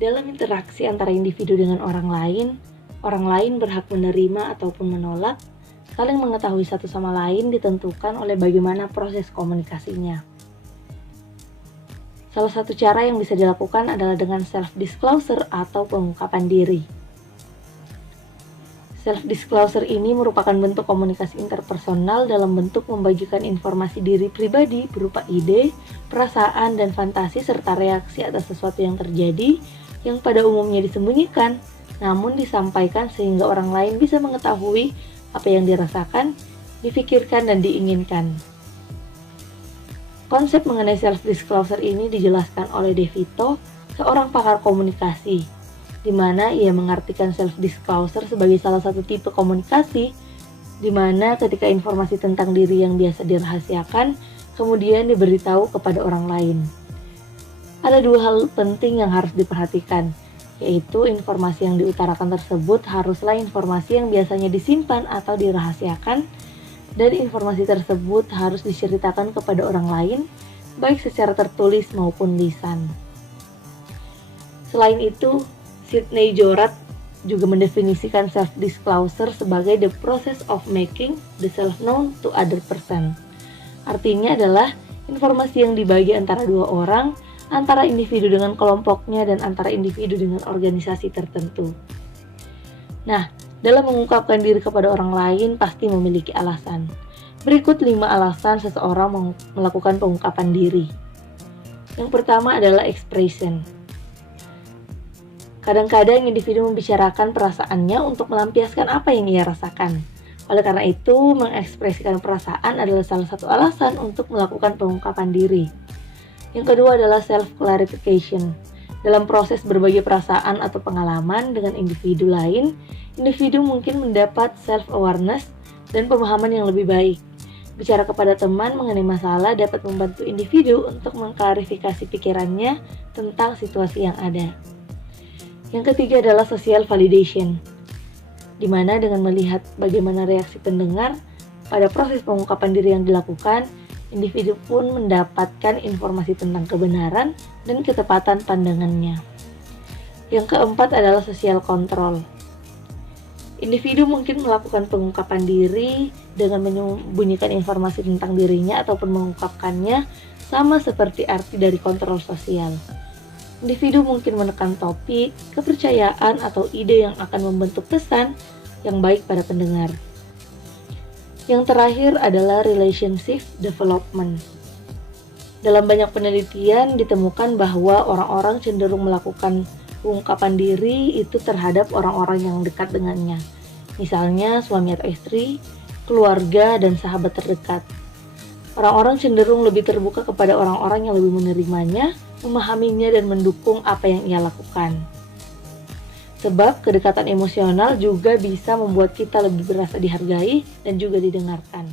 Dalam interaksi antara individu dengan orang lain berhak menerima ataupun menolak. Saling mengetahui satu sama lain ditentukan oleh bagaimana proses komunikasinya. Salah satu cara yang bisa dilakukan adalah dengan self-disclosure atau pengungkapan diri. Self-disclosure ini merupakan bentuk komunikasi interpersonal dalam bentuk membagikan informasi diri pribadi berupa ide, perasaan, dan fantasi serta reaksi atas sesuatu yang terjadi yang pada umumnya disembunyikan, namun disampaikan sehingga orang lain bisa mengetahui apa yang dirasakan, difikirkan, dan diinginkan. Konsep mengenai self-disclosure ini dijelaskan oleh De Vito, seorang pakar komunikasi, di mana ia mengartikan self-disclosure sebagai salah satu tipe komunikasi, di mana ketika informasi tentang diri yang biasa dirahasiakan, kemudian diberitahu kepada orang lain. Ada dua hal penting yang harus diperhatikan, yaitu informasi yang diutarakan tersebut haruslah informasi yang biasanya disimpan atau dirahasiakan, dan informasi tersebut harus diceritakan kepada orang lain, baik secara tertulis maupun lisan. Selain itu, Sidney Jorat juga mendefinisikan self-disclosure sebagai the process of making the self known to other person. Artinya adalah informasi yang dibagi antara dua orang, antara individu dengan kelompoknya dan antara individu dengan organisasi tertentu. Nah, dalam mengungkapkan diri kepada orang lain pasti memiliki alasan. Berikut 5 alasan seseorang melakukan pengungkapan diri. Yang pertama adalah expression. Kadang-kadang individu membicarakan perasaannya untuk melampiaskan apa yang ia rasakan. Oleh karena itu, mengekspresikan perasaan adalah salah satu alasan untuk melakukan pengungkapan diri. Yang kedua adalah self-clarification. Dalam proses berbagi perasaan atau pengalaman dengan individu lain, individu mungkin mendapat self-awareness dan pemahaman yang lebih baik. Bicara kepada teman mengenai masalah dapat membantu individu untuk mengklarifikasi pikirannya tentang situasi yang ada. Yang ketiga adalah social validation, di mana dengan melihat bagaimana reaksi pendengar pada proses pengungkapan diri yang dilakukan, individu pun mendapatkan informasi tentang kebenaran dan ketepatan pandangannya. Yang keempat adalah social control. Individu mungkin melakukan pengungkapan diri dengan menyembunyikan informasi tentang dirinya ataupun mengungkapkannya, sama seperti arti dari kontrol sosial. Individu mungkin menekan topik, kepercayaan, atau ide yang akan membentuk pesan yang baik pada pendengar. Yang terakhir adalah relationship development. Dalam banyak penelitian ditemukan bahwa orang-orang cenderung melakukan pengungkapan diri itu terhadap orang-orang yang dekat dengannya. Misalnya suami atau istri, keluarga, dan sahabat terdekat. Orang-orang cenderung lebih terbuka kepada orang-orang yang lebih menerimanya, memahaminya, dan mendukung apa yang ia lakukan. Sebab kedekatan emosional juga bisa membuat kita lebih berasa dihargai dan juga didengarkan.